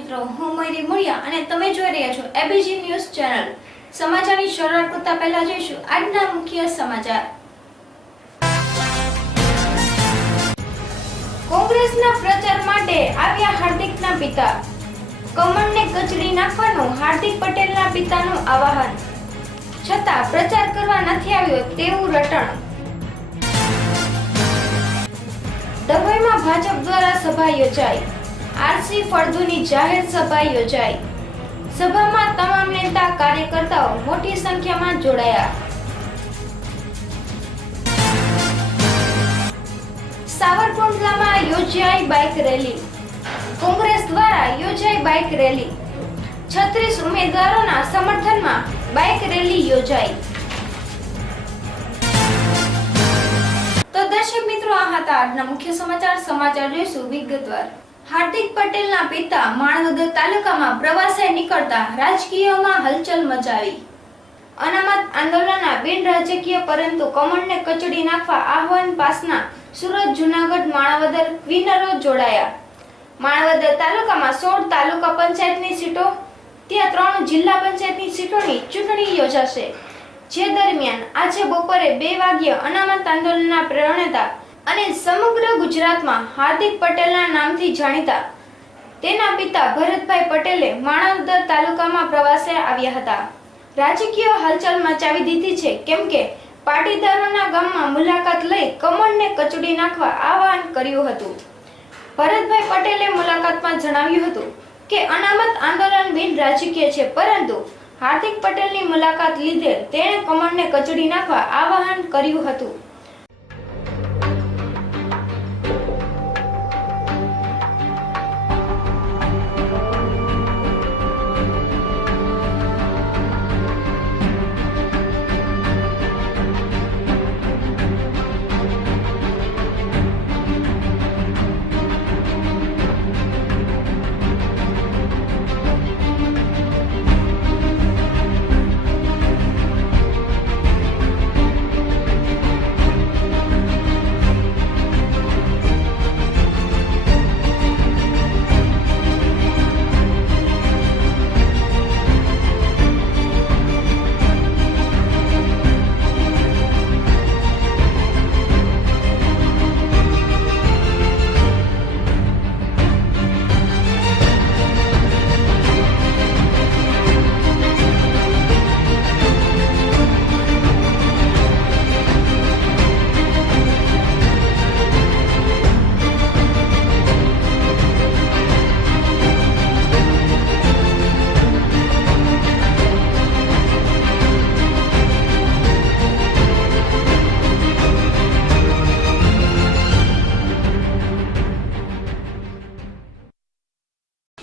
મિત્રો, હું મયુરી મુળિયા અને તમે જોઈ રહ્યા છો એબીજી ન્યૂઝ ચેનલ। સમાચારની શરૂઆત કરતા પહેલા જોઈશું આજના મુખ્ય સમાચાર। કોંગ્રેસના પ્રચાર માટે આવ્યા હાર્દિકના પિતા। કમળને કચડી નાખવાનું હાર્દિક પટેલના પિતાનું આવાહન, છતાં પ્રચાર કરવા નથી આવ્યો તેવું રટણ। દમણમાં ભાજપ દ્વારા સભા યોજાઈ। આરસી ફળદુની જાહેર સભા યોજાઈ। સભામાં તમામ નેતા કાર્યકર્તાઓ મોટી સંખ્યામાં જોડાયા। સાવરકુંડલામાં યોજાઈ બાઇક રેલી। કોંગ્રેસ દ્વારા યોજાઈ બાઇક રેલી। 36 ઉમેદવારોના સમર્થનમાં બાઇક રેલી યોજાઈ। તો દર્શક મિત્રો, આ હતા આજના મુખ્ય સમાચાર। સમાચાર જોઈશું વિગતવાર। હાર્દિક પટેલના પિતા માણવદર તાલુકામાં પ્રવાસે નીકળતા રાજકીયમાં હલચલ મચાવી। અનામત આંદોલનના બિન રાજકીય પરંતુ કમળને કચડી નાખવા આહવાન પાસના સુરત, જૂનાગઢ, માણાવદર ક્વિનરો જોડાયા। માણાવદર તાલુકામાં 16 તાલુકા પંચાયતની સીટો, ત્યાં 3 જિલ્લા પંચાયતની સીટોની ચૂંટણી યોજાશે। જે દરમિયાન આજે બપોરે 2 વાગ્યે અનામત આંદોલનના પ્રણેતા અને સમગ્ર ગુજરાતમાં હાર્દિક પટેલના નામથી જાણીતા તેના પિતા ભરતભાઈ પટેલે માણાવદર તાલુકામાં પ્રવાસે આવ્યા હતા। રાજકીય હલચલ મચાવી દીધી છે, કેમ કે પાટીદારોના ગામમાં મુલાકાત લઈ કમળને કચડી નાખવા આહવાન કર્યું હતું। ભરતભાઈ પટેલે મુલાકાતમાં જણાવ્યું હતું કે અનામત આંદોલન બિન રાજકીય છે, પરંતુ હાર્દિક પટેલની મુલાકાત લીધે તેણે કમળને કચડી નાખવા આહવાન કર્યું હતું।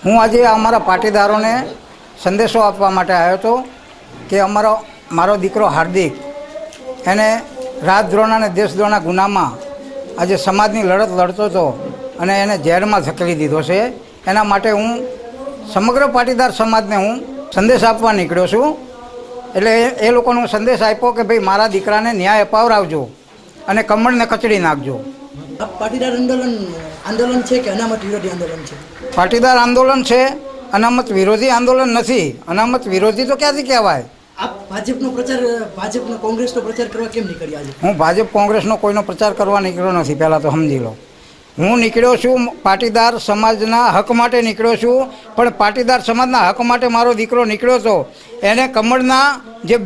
હું આજે અમારા પાટીદારોને સંદેશો આપવા માટે આવ્યો હતો કે મારો દીકરો હાર્દિક એને રાજદ્રોહના અને દેશદ્રોહના ગુનામાં આજે સમાજની લડત લડતો હતો અને એને જેલમાં ધકેલી દીધો છે। એના માટે હું સમગ્ર પાટીદાર સમાજને હું સંદેશ આપવા નીકળ્યો છું। એટલે એ લોકોને હું સંદેશ આપ્યો કે ભાઈ મારા દીકરાને ન્યાય અપાવરાવજો અને કમળને કચડી નાખજો। પાટીદાર આંદોલન છે કે અનામત વિરોધી આંદોલન છે? પાટીદાર આંદોલન છે, અનામત વિરોધી આંદોલન નથી। અનામત વિરોધી તો ક્યાંથી કહેવાય? આપ ભાજપનો કોંગ્રેસનો પ્રચાર કરવા કેમ નીકળ્યા આજે? હું ભાજપ કોંગ્રેસનો કોઈનો પ્રચાર કરવા નીકળ્યો નથી, પહેલાં તો સમજી લો। હું નીકળ્યો છું પાટીદાર સમાજના હક માટે નીકળ્યો છું, પણ પાટીદાર સમાજના હક માટે મારો દીકરો નીકળ્યો હતો। એને કમળના જે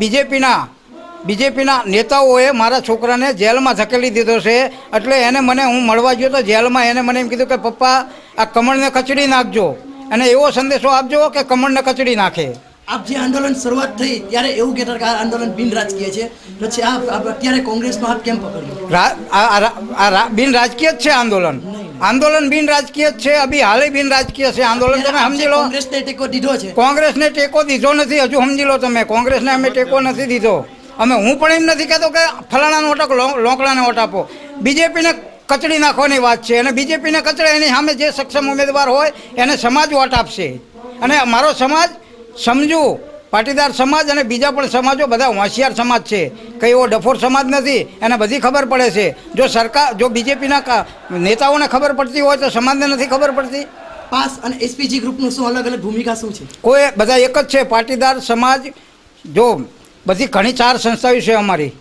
બીજેપીના નેતાઓએ મારા છોકરાને જેલમાં ધકેલી દીધો છે। એટલે એને હું મળવા ગયો તો જેલમાં એને મને એમ કીધું કે પપ્પા આ કમળને કચડી નાખજો, અને એવો સંદેશો આપજો કે કમળને કચડી નાખે। આપ જે આંદોલન શરૂઆત થઈ ત્યારે એવું કહેતા કે આ આંદોલન બિન રાજકીય છે, પછી અત્યારે કોંગ્રેસનો હાથ કેમ પકડ્યો? બિન રાજકીય જ છે આંદોલન બિન રાજકીય જ છે। અભી હાલે બિન રાજકીય છે આંદોલન। તમે સમજી લો, કોંગ્રેસને ટેકો દીધો છે? કોંગ્રેસને ટેકો દીધો નથી, હજુ સમજી લો તમે। કોંગ્રેસને અમે ટેકો નથી દીધો। હું પણ એમ નથી કહેતો કે ફલાણાનો વોટ આપો, લોકડાને વોટ આપો। બીજેપીને કચડી નાખવાની વાત છે, અને બીજેપીને કચડે એની સામે જે સક્ષમ ઉમેદવાર હોય એને સમાજ વોટ આપશે। અને મારો સમાજ સમજુ પાટીદાર સમાજ અને બીજા પણ સમાજો બધા હોશિયાર સમાજ છે, કંઈ એવો ડફોર સમાજ નથી, એને બધી ખબર પડે છે। જો બીજેપીના નેતાઓને ખબર પડતી હોય તો સમાજને નથી ખબર પડતી? પાસ અને એસપીજી ગ્રુપનું શું અલગ અલગ ભૂમિકા શું છે? કોઈ બધા એક જ છે. પાટીદાર સમાજ જો બધી ઘણી 4 સંસ્થાઓ છે અમારી,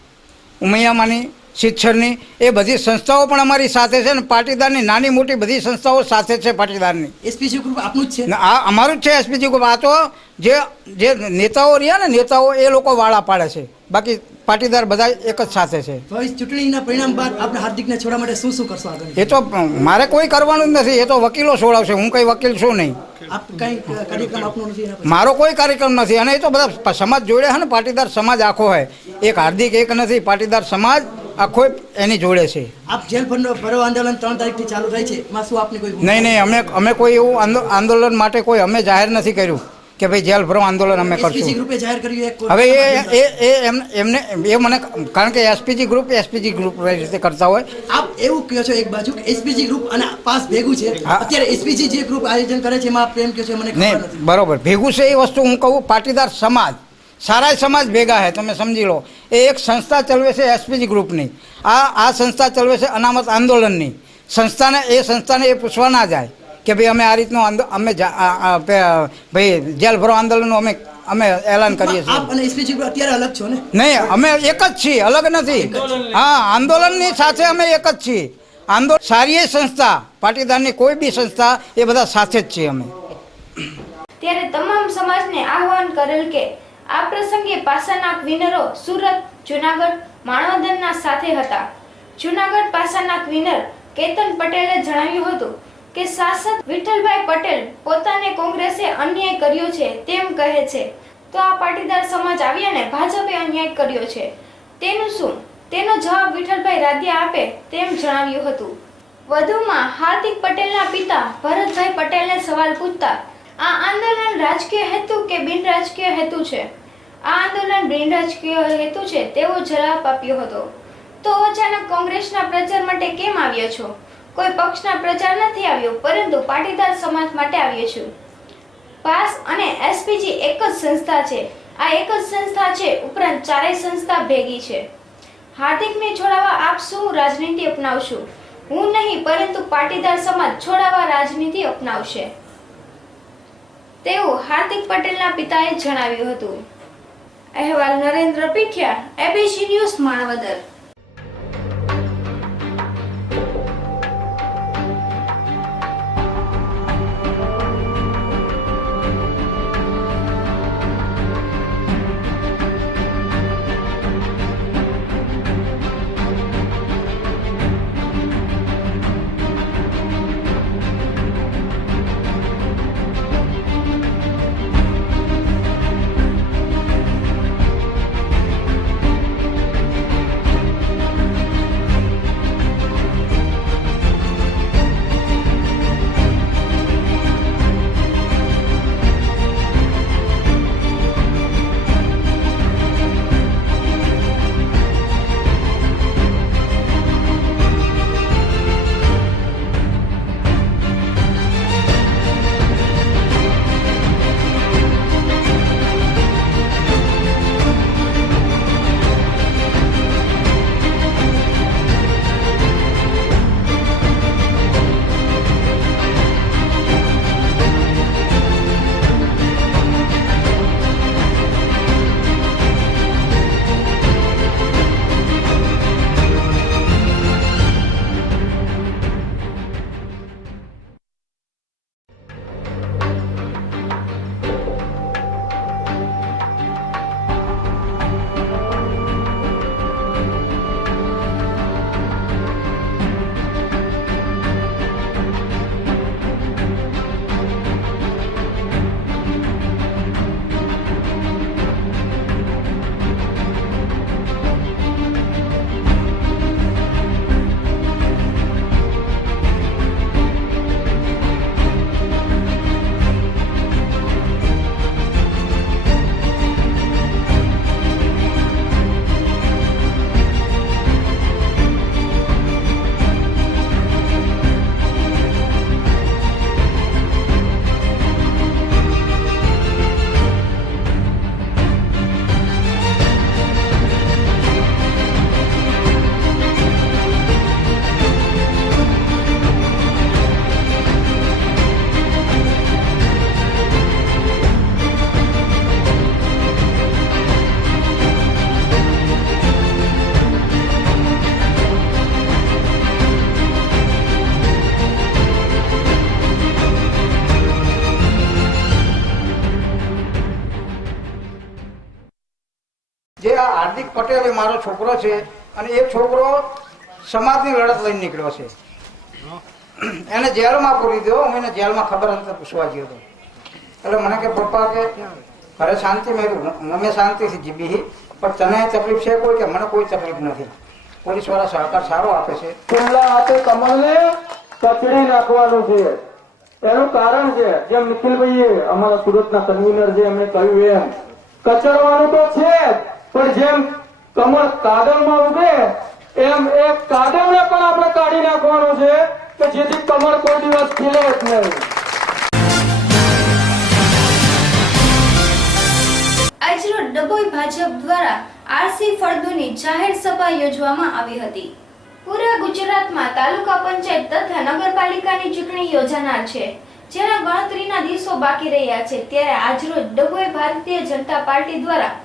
ઉમૈયામાની, શિક્ષણની, એ બધી સંસ્થાઓ પણ અમારી સાથે છે ને પાટીદારની નાની મોટી બધી સંસ્થાઓ સાથે છે પાટીદારની. એસપીજી ગ્રુપ આપનું જ છે? ને આ અમારું જ છે એસપીજી ગ્રુપ. આ તો જે નેતાઓ રહ્યા ને નેતાઓ એ લોકો વાળા પાડે છે, બાકી પાટીદાર બધા એક જ સાથે છે. ભવિષ્ય ચૂંટણીના પરિણામ બાદ આપણે હાર્દિકને છોડવા માટે શું શું કરશો આગળ? એ તો મારે કોઈ કરવાનું જ નથી, એ તો વકીલો છોડાવશે, હું કંઈ વકીલ છું નહીં. આપ કઈ કાર્યક્રમ આપનો નથી એના પર? મારો કોઈ કાર્યક્રમ નથી. અને એ તો બધા સમાજ જોડે છે ને, પાટીદાર સમાજ આખો હોય, એક હાર્દિક એક નથી, પાટીદાર સમાજ આખો એની જોડે છે. આપ જેલ ભરો આંદોલન 3 તારીખથી ચાલુ થાય છે, એમાં શું આપની કોઈ ભૂમિકા? નહીં, અમે કોઈ એવું આંદોલન માટે કોઈ અમે જાહેર નથી કર્યું કે ભાઈ જેલ ભરો આંદોલન અમે એસપીજી કરશું. ગ્રુપે જાહેર કર્યું એક હવે એમને એ મને, કારણ કે એસપીજી ગ્રુપ રીતે કરતા હોય. આપ એવું કહો છો એક બાજુ કે એસપીજી ગ્રુપ અને પાસ ભેગું છે, હા. અત્યારે એસપીજી જે ગ્રુપ આયોજન કરે છે એમાં આપ એમ કહો છો મને ખબર નહીં, નથી. બરોબર ભેગું છે એ વસ્તુ હું કહું. પાટીદાર સમાજ સારા સમાજ ભેગા છે, તમે સમજી લો. એ એક સંસ્થા ચલાવે છે એસપીજી ગ્રુપની, આ સંસ્થા ચલાવે છે અનામત આંદોલનની સંસ્થાને એ પૂછવા ના જાય કે ભાઈ અમે આ રીતનું અમે ભાઈ જેલ ભરો આંદોલનનું અમે એલાન કરીએ છીએ. આપ અને એસપીજી ગ્રુપ અત્યારે અલગ છો ને? નહીં, અમે એક જ છીએ, અલગ નથી. હા, આંદોલનની સાથે અમે એક જ છીએ. સારી સંસ્થા, પાટીદારની કોઈ બી સંસ્થા, એ બધા સાથે જ છીએ અમે. ત્યારે તમામ સમાજને આહવાન કરેલ કે આ પ્રસંગે પાસાના વિનરો સુરત, જૂનાગઢ, માણાવદરના સાથે હતા. જૂનાગઢ પાસાના વિનર કેતન પટેલે જણાવ્યું હતું કે શાસક વિઠ્ઠલભાઈ પટેલ પોતાને કોંગ્રેસે અન્યાય કર્યો છે તેમ કહે છે, તો આ પાટીદાર સમાજ આવ્યાને ભાજપે અન્યાય કર્યો છે તેનું શું? તેનો જવાબ વિઠ્ઠલભાઈ રાદિયા આપે તેમ જણાવ્યું હતું. વધુમાં હાર્દિક પટેલના પિતા ભરતભાઈ પટેલને સવાલ પૂછતા આ આંદોલન રાજકીય હેતુ કે બિન રાજકીય હેતુ છે? આ આંદોલન બિન રાજકીય હેતુ છે તેવો જવાબ આપ્યો હતો. તો અચાનક કોંગ્રેસના પ્રચાર માટે કેમ આવ્યો છો? કોઈ પક્ષના પ્રચાર નથી આવ્યો, પરંતુ પાટીદાર સમાજ માટે આવ્યો છું. પાસ અને એસપીજી એક જ સંસ્થા છે. આ એક જ સંસ્થા છે, ઉપરાંત 4 સંસ્થા ભેગી છે. હાર્દિકને છોડાવવા આપ શું રાજનીતિ અપનાવશો? હું નહીં, પરંતુ પાટીદાર સમાજ છોડાવવા રાજનીતિ અપનાવશે તેવું હાર્દિક પટેલના પિતાએ જણાવ્યું હતું. અહેવાલ નરેન્દ્ર પીઠિયા, એબીસી ન્યૂઝ, માણાવદર. પટેલ એ મારો છોકરો છે અને એ છોકરો સમાજની લડત લઈને નીકળ્યો છે. એને જેલમાં પૂરી દો. હું એને જેલમાં ખબર અંતર પૂછવા ગયો હતો. એટલે મને કે પપ્પા કે ઘરે શાંતિ મેં શાંતિથી જીવી, પણ તને તકલીફ છે કોઈ? કે મને કોઈ તકલીફ નથી. પોલીસ વાળા સહકાર સારો આપે છે. ખુલ્લા હાથે કમળને કચડી નાખવાનું છે. એનું કારણ છે જેમ નિખિલભાઈએ અમારા સુરતના કન્વીનર જે એમણે કહ્યું એમ કચડવાનું તો છે જ, પણ જેમ કમળ કાદવમાં ઉગે એમ એક કાદવને પણ આપણે કાઢી નાખવાનું છે કે જેથી કમળ કોઈ દિવસ ખીલે જ નહીં. આજરોજ ડભોઈ ભાજપ દ્વારા આરસી ફળદુની જાહેર સભા યોજવામાં આવી હતી. પૂરા ગુજરાતમાં તાલુકા પંચાયત તથા નગરપાલિકાની ચૂંટણી યોજાનાર છે, જેના ગણતરીના દિવસો બાકી રહ્યા છે. ત્યારે આજરોજ ડભોઈ ભારતીય જનતા પાર્ટી દ્વારા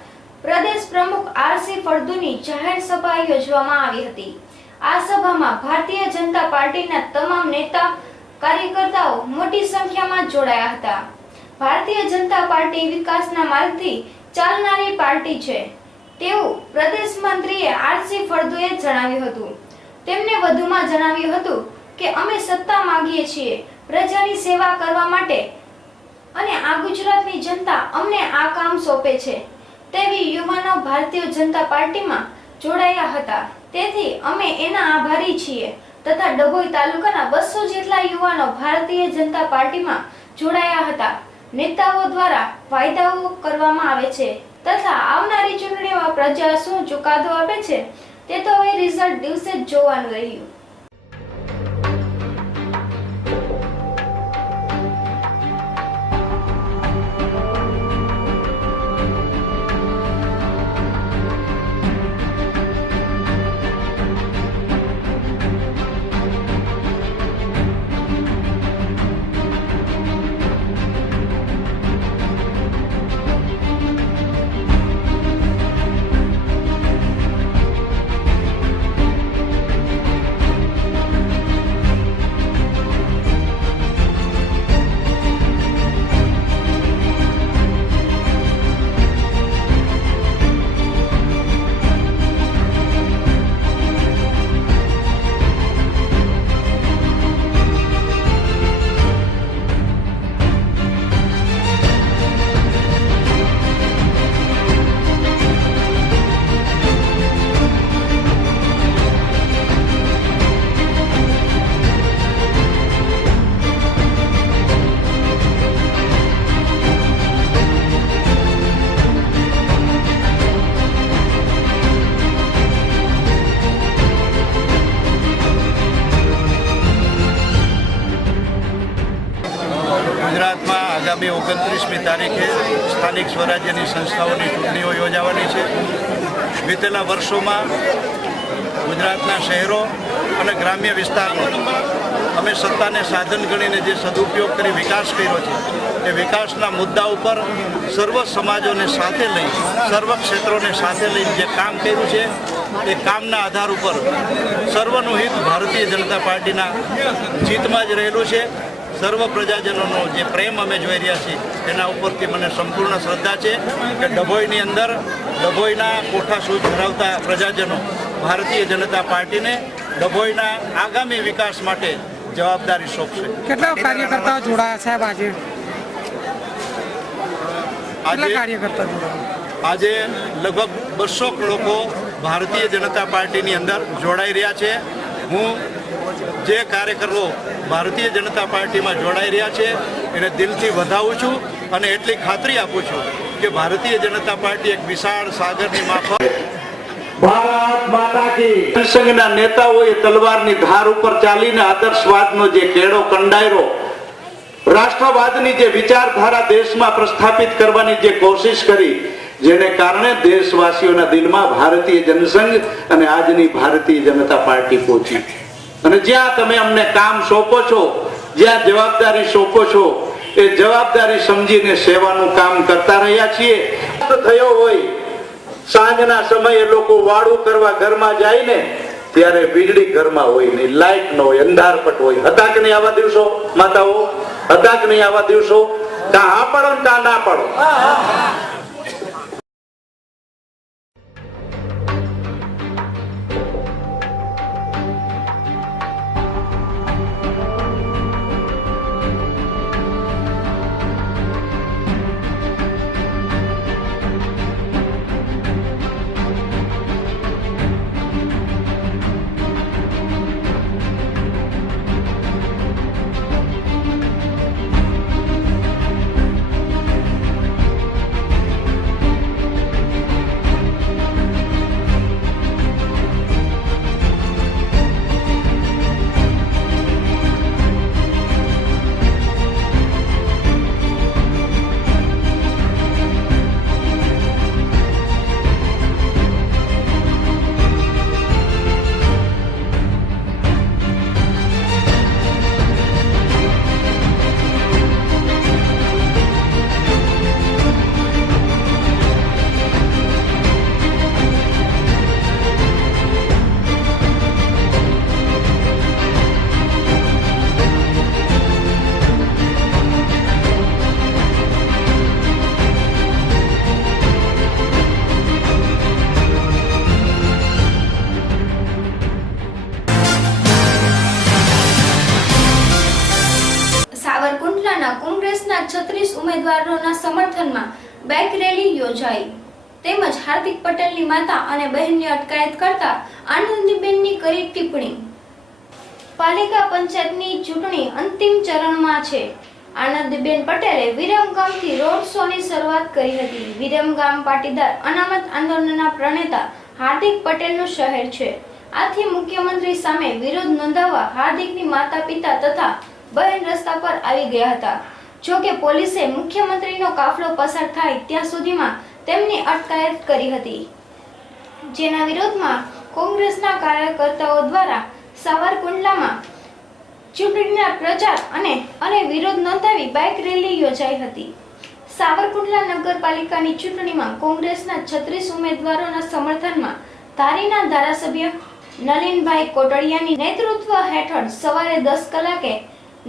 પ્રદેશ પ્રમુખ આરસી ફળદુની જાહેર સભા યોજવામાં આવી હતી. આ સભામાં ભારતીય જનતા પાર્ટીના તમામ નેતા કાર્યકર્તાઓ મોટી સંખ્યામાં જોડાયા હતા. ભારતીય જનતા પાર્ટી વિકાસના માર્ગથી ચાલનારી પાર્ટી છે તેવું પ્રદેશ મંત્રીએ આરસી ફળદુએ જણાવ્યું હતું. તેમને વધુમાં જણાવ્યું હતું કે અમે સત્તા માંગીએ છીએ પ્રજાની સેવા કરવા માટે, અને આ ગુજરાતની જનતા અમને આ કામ સોંપે છે. તેવી યુવાનો ભારતીય જનતા પાર્ટીમાં જોડાયા હતા. તેથી અમે એના આભારી છીએ. તથા ડભોઈ તાલુકાના 200 જેટલા યુવાનો ભારતીય જનતા પાર્ટીમાં જોડાયા હતા. નેતાઓ દ્વારા વાયદાઓ કરવામાં આવે છે તથા આવનારી ચૂંટણીમાં પ્રજા શું ચુકાદો આપે છે તે તો હવે રિઝલ્ટ દિવસે જ જોવાનું રહ્યું. ગુજરાતમાં આગામી 29મી તારીખે સ્થાનિક સ્વરાજ્યની સંસ્થાઓની ચૂંટણીઓ યોજાવાની છે. વિતેલા વર્ષોમાં ગુજરાતના શહેરો અને ગ્રામ્ય વિસ્તારમાં અમે સત્તાને સાધન ગણીને જે સદુપયોગ કરી વિકાસ કર્યો છે, એ વિકાસના મુદ્દા ઉપર સર્વ સમાજોને સાથે લઈ, સર્વ ક્ષેત્રોને સાથે લઈ જે કામ કર્યું છે, એ કામના આધાર ઉપર સર્વનું હિત ભારતીય જનતા પાર્ટીના જીતમાં જ રહેલું છે. સર્વ પ્રજાજનોનો જે પ્રેમ અમે જોઈ રહ્યા છીએ એના ઉપરથી મને સંપૂર્ણ શ્રદ્ધા છે કે ડભોઈની અંદર ડભોઈના કોઠા સૂઝ ધરાવતા પ્રજાજનો ભારતીય જનતા પાર્ટીને ડભોઈના આગામી વિકાસ માટે જવાબદારી સોંપશે. કેટલા કાર્યકર્તાઓ જોડાયા સાહેબ આજે? આજે લગભગ 200 લોકો ભારતીય જનતા પાર્ટીની અંદર જોડાઈ રહ્યા છે. હું જે કાર્યકરો ભારતીય જનતા પાર્ટીમાં જોડાઈ રહ્યા છે એને દિલથી વધાવું છું અને એટલી ખાતરી આપું છું કે ભારતીય જનતા પાર્ટી એક વિશાળ સાગરની માફક ભારત માતા કી. જનસંઘના નેતાઓએ તલવારની ધાર ઉપર ચાલીને આદર્શવાદનો જે કેળો કંડાયરો, રાષ્ટ્રવાદની જે વિચારધારા દેશમાં પ્રસ્થાપિત કરવાની જે કોશિશ કરી, જેને કારણે દેશવાસીઓના દિલમાં ભારતીય જનસંઘ અને આજની ભારતીય જનતા પાર્ટી પહોંચી. અને જ્યાં તમે અમને કામ સોંપો છો, જ્યાં જવાબદારી સોંપો છો, એ જવાબદારી સમજીને સેવાનું કામ કરતા રહ્યા છીએ. થયો હોય સાંજના સમયે લોકો વાળું કરવા ઘરમાં જાય ને, ત્યારે વીજળી ઘરમાં હોય નહીં, લાઈટ ન હોય, અંધારપટ હોય. હતા કે નહીં આવા દિવસો માતાઓ? હતા કે નહીં આવા દિવસો? કાં હા પાડો ને કાં ના પાડો. તાલુકાના કોંગ્રેસના 36 ઉમેદવારોના સમર્થનમાં બાઇક રેલી યોજાઈ તેમજ હાર્દિક પટેલની માતા અને બહેનની અટકાયત કરતા આનંદીબેનની કરી ટિપ્પણી. પાલિકા પંચાયતની ચૂંટણી અંતિમ ચરણમાં છે. આનંદીબેન પટેલે વિરમગામથી રોડ શોની શરૂઆત કરી હતી. વિરમગામ પાટીદાર અનામત આંદોલનના પ્રણેતા હાર્દિક પટેલનું શહેર છે. આથી મુખ્યમંત્રી સામે વિરોધ નોંધાવવા હાર્દિકની માતા પિતા તથા બહેન રસ્તા પર આવી ગયા હતા. જો કે પોલીસે મુખ્યમંત્રીનો કાફલો પસાર થાય ત્યાં સુધીમાં તેમની અટકાયત કરી હતી, જેના વિરોધમાં કોંગ્રેસના કાર્યકર્તાઓ દ્વારા સાવરકુંડલામાં ચૂંટણીના પ્રચાર અને વિરોધ નોંધાવી બાઇક રેલી યોજાઈ હતી. સાવરકુંડલા નગરપાલિકાની ચૂંટણીમાં કોંગ્રેસના 36 ઉમેદવારોના સમર્થનમાં ધારીના ધારાસભ્ય નલિનભાઈ કોટડિયાની નેતૃત્વ હેઠળ સવારે 10 કલાકે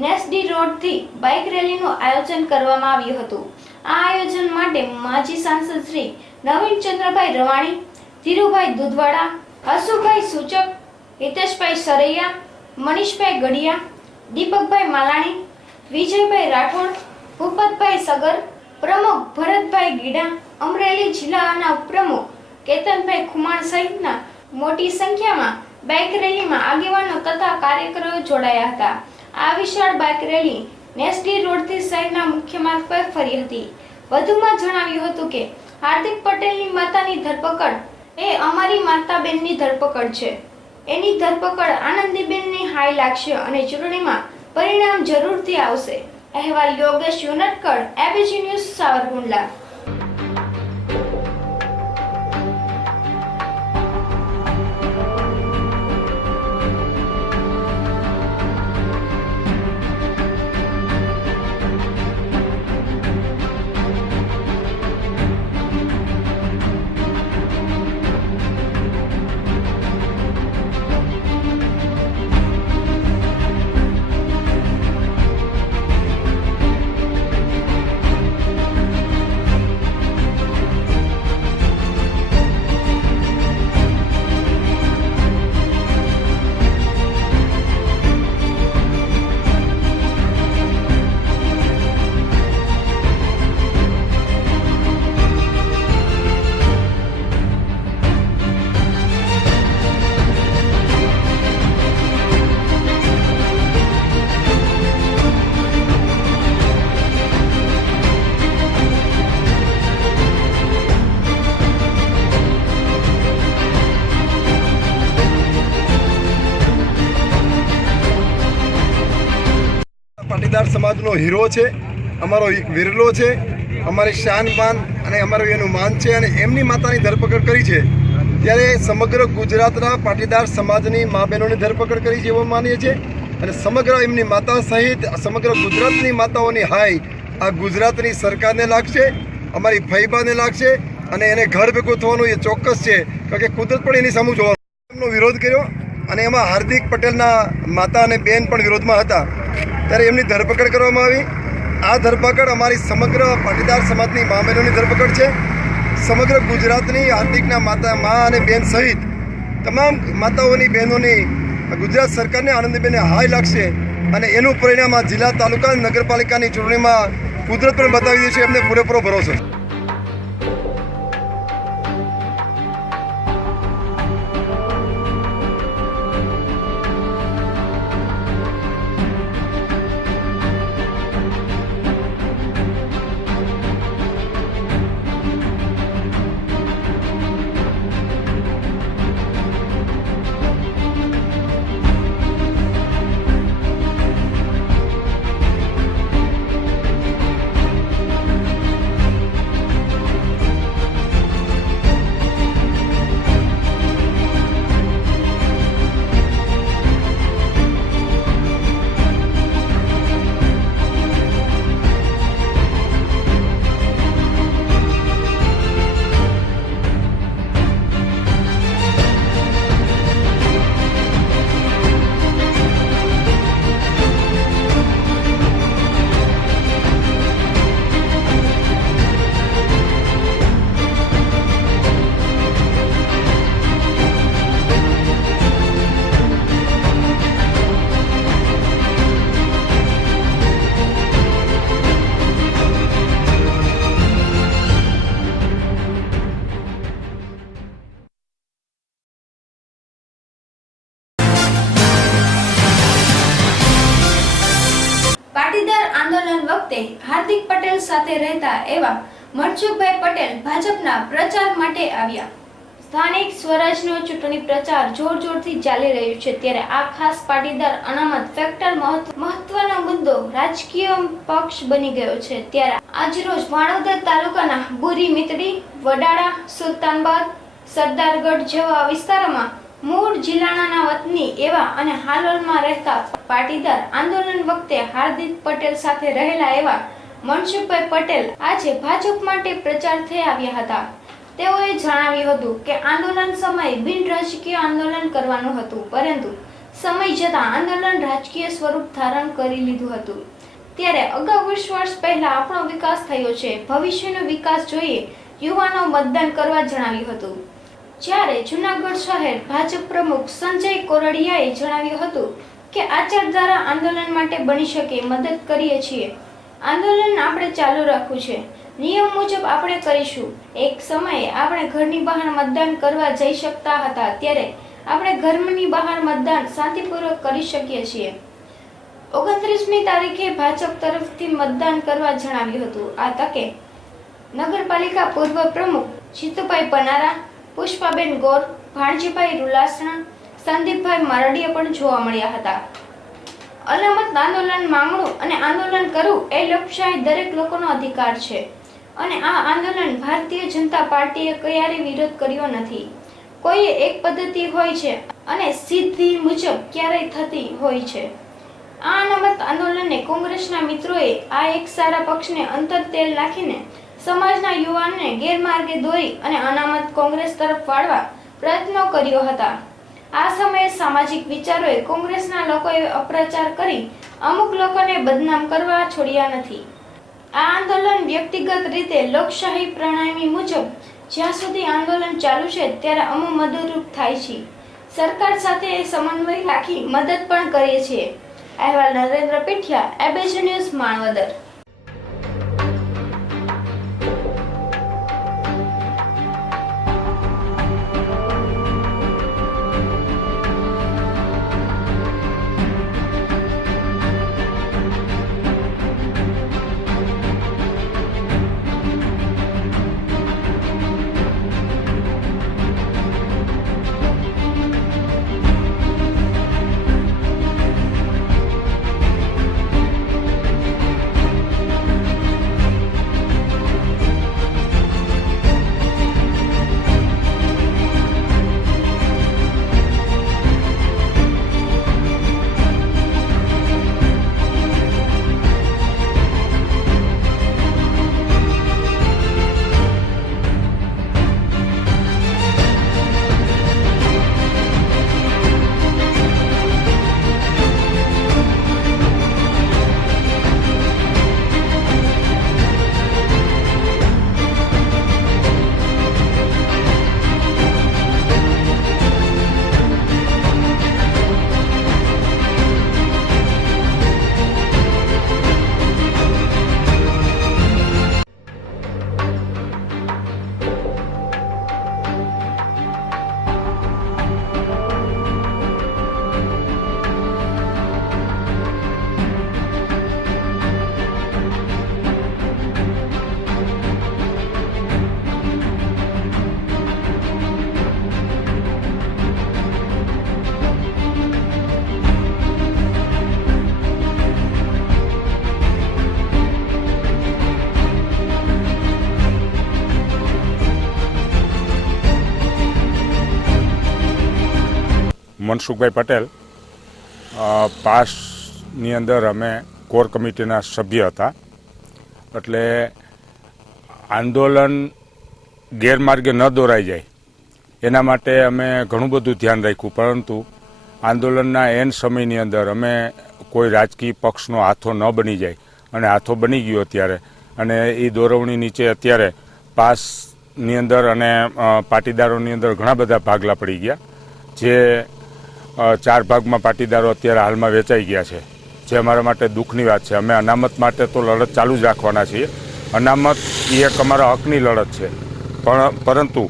નેસડી રોડથી બાઇક રેલીનું આયોજન કરવામાં આવ્યું હતું. આ આયોજન માટે માજી સાંસદ શ્રી નવીન ચંદ્રભાઈ રવાણી, ધીરુભાઈ દુધવાડા, હસુભાઈ સૂચક, હિતેશભાઈ સરૈયા, મનીષભાઈ ગઢિયા, દીપકભાઈ માલાણી, વિજયભાઈ રાઠોડ, ભૂપતભાઈ સગર, પ્રમુખ ભરતભાઈ ગીડા, અમરેલી જિલ્લાના ઉપપ્રમુખ કેતનભાઈ ખુમાણ સહિતના મોટી સંખ્યામાં બાઇક રેલીમાં આગેવાનો તથા કાર્યકરો જોડાયા હતા. આ વિશાળ બાઇક રેલી નેસડી રોડથી શહેરના મુખ્ય માર્ગ પર ફરી હતી. વધુમાં જણાવ્યું હતું કે હાર્દિક પટેલની માતાની ધરપકડ એ અમારી માતાબેનની ધરપકડ છે. એની ધરપકડ આનંદીબેનની હાઈ લાગશે અને ચૂંટણીમાં પરિણામ જરૂરથી આવશે. અહેવાલ યોગેશ યુનટકડ, એબીજી ન્યૂઝ, સાવરકુંડલા. પાટીદાર સમાજનો હીરો છે, અમારો એક વિરલો છે, અમારી શાન માન અને અમારું એનું માન છે અને એમની માતાની ધરપકડ કરી છે. ત્યારે સમગ્ર ગુજરાતના પાટીદાર સમાજની મા બહેનોની ધરપકડ કરી છે એવું માનીએ છીએ અને સમગ્ર એમની માતા સહિત સમગ્ર ગુજરાતની માતાઓની હાઈ આ ગુજરાતની સરકારને લાગશે, અમારી ફૈબાને લાગશે અને એને ઘર ભેગું થવાનું એ ચોક્કસ છે, કારણ કે કુદરત પણ એની સામું જોવાનું. એમનો વિરોધ કર્યો અને એમાં હાર્દિક પટેલના માતા અને બેન પણ વિરોધમાં હતા. ત્યારે એમની ધરપકડ કરવામાં આવી. આ ધરપકડ અમારી સમગ્ર પાટીદાર સમાજની મા બહેનોની ધરપકડ છે. સમગ્ર ગુજરાતની હાર્દિકના મા અને બેન સહિત તમામ માતાઓની બહેનોની ગુજરાત સરકારને આનંદીબેનને હાઈ લાગશે અને એનું પરિણામ આ જિલ્લા તાલુકા નગરપાલિકાની ચૂંટણીમાં કુદરત પણ બતાવી દેશે. એમને પૂરેપૂરો ભરોસો છે. વખતે હાર્દિક પટેલ સાથે રહેતા એવા મનસુખભાઈ પટેલ ભાજપના પ્રચાર માટે આવ્યા. સ્થાનિક સ્વરાજનો ચૂંટણી પ્રચાર જોરશોરથી ચાલી રહ્યો છે ત્યારે આ ખાસ પાટીદાર અનામત ફેક્ટર મહત્વનો મુદ્દો રાજકીય પક્ષ બની ગયો છે. ત્યારે આજરોજ વાણોદર તાલુકાના બુરી મિતડી, વડાળા, સુલતાનબાદ, સરદારગઢ જેવા વિસ્તારોમાં મૂળ જિલ્લાના વતની એવા અને હાલોલમાં રહેતા પાટીદાર આંદોલન વખતે હાર્દિક પટેલ સાથે રહેલા એવા મનસુખભાઈ પટેલ આજે ભાજપ માટે પ્રચારથી આવ્યા હતા. તેઓએ જણાવ્યું હતું કે આંદોલન સમયે બિન રાજકીય આંદોલન કરવાનું હતું, પરંતુ સમય જતાં આંદોલન રાજકીય સ્વરૂપ ધારણ કરી લીધું હતું. ત્યારે અગાઉ 20 વર્ષ પહેલા આપણો વિકાસ થયો છે, ભવિષ્યનો વિકાસ જોઈએ, યુવાનો મતદાન કરવા જણાવ્યું હતું. જ્યારે જૂનાગઢ શહેર ભાજપ પ્રમુખ સંજય કોરડિયાએ જણાવ્યું હતું કે આચારધારા આંદોલન માટે બની શકે મદદ કરીએ છીએ. આંદોલન આપણે ચાલુ રાખવું છે, નિયમ મુજબ આપણે કરીશું. એક સમયે આપણે ઘરની બહાર મતદાન કરવા જઈ શકતા હતા, ત્યારે આપણે ઘરની બહાર મતદાન શાંતિપૂર્વક કરી શકીએ છીએ. 29મી તારીખે ભાજપ તરફથી મતદાન કરવા જણાવ્યું હતું. આ તકે નગરપાલિકા પૂર્વ પ્રમુખ જીતુભાઈ પનારા, પુષ્પાબેન ગોર, ભાણજીભાઈ રૂલાસણા, સંદીપભાઈ મારડીયા પણ જોવા મળ્યા હતા. અનામત આંદોલન માંગણું અને આંદોલન કરવું એ લોકશાહી દરેક લોકોનો અધિકાર છે અને આ આંદોલન ભારતીય જનતા પાર્ટીએ ક્યારેય વિરોધ કર્યો નથી. કોઈ એક પદ્ધતિ હોય છે અને સિદ્ધિ મુજબ ક્યારેય થતી હોય છે. આ અનામત આંદોલનને કોંગ્રેસના મિત્રોએ આ એક સારા પક્ષને અંતર તેલ નાખીને સમાજના યુવાનને ગેરમાર્ગે દોરી અને અનામત કોંગ્રેસ તરફ વાળવા પ્રયત્નો કર્યો હતા. આ સમયે સામાજિક વિચારોએ કોંગ્રેસના લોકોએ અપ્રચાર કરી અમુક લોકોને બદનામ કરવા છોડ્યા નથી. આ આંદોલન વ્યક્તિગત રીતે લોકશાહી પ્રણાલી મુજબ જ્યાં સુધી આંદોલન ચાલુ છે ત્યારે અમે મદદરૂપ થાય છે. સરકાર સાથે સમન્વય રાખી મદદ પણ કરીએ છીએ. અહેવાલ નરેન્દ્ર પીઠિયા, એબીસી ન્યૂઝ, માણવદર. મનસુખભાઈ પટેલ, પાસની અંદર અમે કોર કમિટીના સભ્ય હતા. એટલે આંદોલન ગેરમાર્ગે ન દોરાઈ જાય એના માટે અમે ઘણું બધું ધ્યાન રાખ્યું, પરંતુ આંદોલનના એન સમયની અંદર અમે કોઈ રાજકીય પક્ષનો હાથો ન બની જાય અને હાથો બની ગયો અત્યારે, અને એ દોરવણી નીચે અત્યારે પાસની અંદર અને પાટીદારોની અંદર ઘણા બધા ભાગલા પડી ગયા. જે 4 ભાગમાં પાટીદારો અત્યારે હાલમાં વેચાઈ ગયા છે, જે અમારા માટે દુઃખની વાત છે. અમે અનામત માટે તો લડત ચાલુ જ રાખવાના છીએ. અનામત એ એક અમારા હકની લડત છે, પરંતુ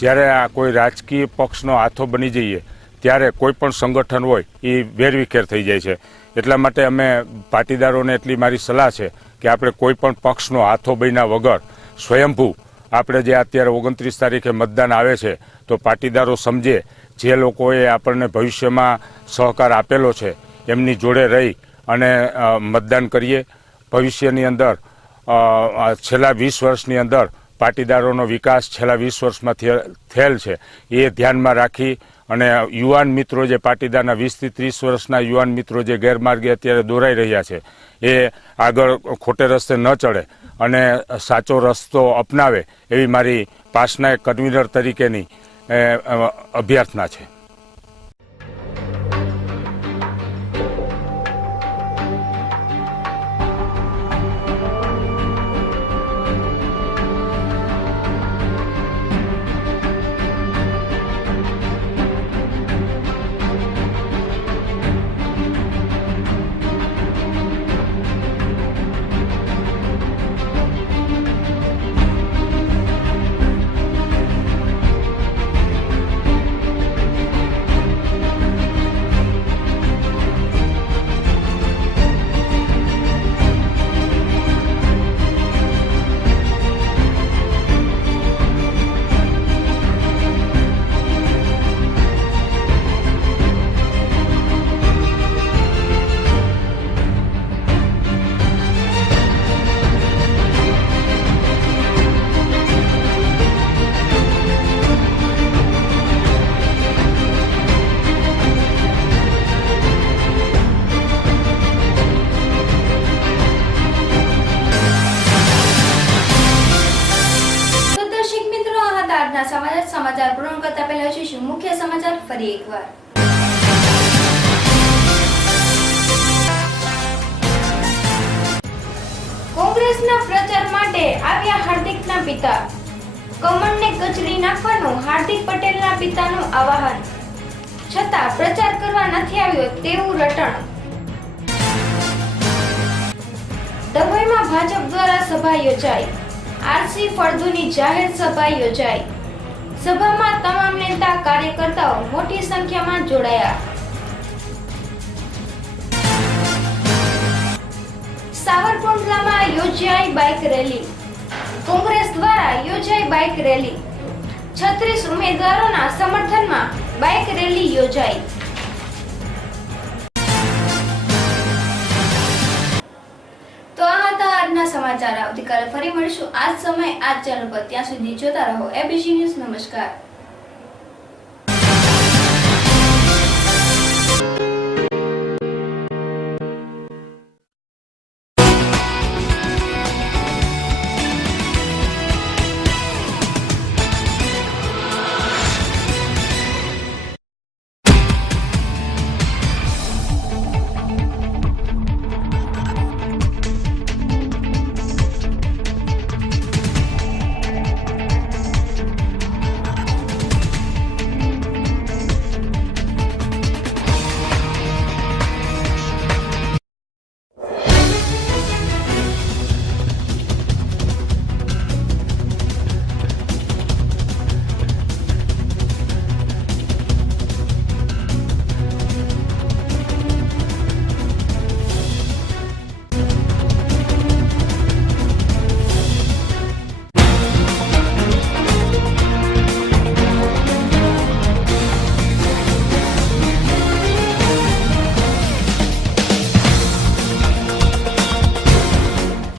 જ્યારે આ કોઈ રાજકીય પક્ષનો હાથો બની જઈએ ત્યારે કોઈ પણ સંગઠન હોય એ વેરવિખેર થઈ જાય છે. એટલા માટે અમે પાટીદારોને એટલી મારી સલાહ છે કે આપણે કોઈ પણ પક્ષનો હાથો બન્યા વગર સ્વયંભૂ આપણે જે અત્યારે 29 તારીખે મતદાન આવે છે તો પાટીદારો સમજે જે લોકોએ આપણને ભવિષ્યમાં સહકાર આપેલો છે એમની જોડે રહી અને મતદાન કરીએ. ભવિષ્યની અંદર છેલ્લા 20 વર્ષની અંદર પાટીદારોનો વિકાસ છેલ્લા 20 વર્ષમાં થયેલ છે એ ધ્યાનમાં રાખી અને યુવાન મિત્રો જે પાટીદારના 20 થી 30 વર્ષના યુવાન મિત્રો જે ગેરમાર્ગે અત્યારે દોરાઈ રહ્યા છે એ આગળ ખોટે રસ્તે ન ચડે અને સાચો રસ્તો અપનાવે એવી મારી પાસના એક કન્વીનર તરીકેની અભ્યર્થના છે. સમાચાર પૂર્ણ કરતા પહેલા જોઈશું મુખ્ય સમાચાર ફરી એકવાર. કોંગ્રેસના પ્રચાર માટે આવ્યા હાર્દિકના પિતા. કમળને કચડી નાખવાનું હાર્દિક પટેલના પિતાનું આવાહન. છતાં પ્રચાર કરવા નથી આવ્યો તેવું રટણ. ડભોઈમાં ભાજપ દ્વારા સભા યોજાઈ. આરસી ફળદુની જાહેર સભા યોજાઈ. સભામાં તમામ નેતા કાર્યકર્તાઓ મોટી સંખ્યામાં જોડાયા. સાવરકુંડલામાં યોજાઈ બાઇક રેલી. કોંગ્રેસ દ્વારા યોજાઈ બાઇક રેલી. 36 ઉમેદવારોના સમર્થનમાં બાઇક રેલી યોજાઈ. તો આ હતા આજના સમાચાર. આવતીકાલે ફરી મળીશું આ જ સમય આ જ ચેનલ પર. ત્યાં સુધી જોતા રહો એબીસી ન્યૂઝ. નમસ્કાર.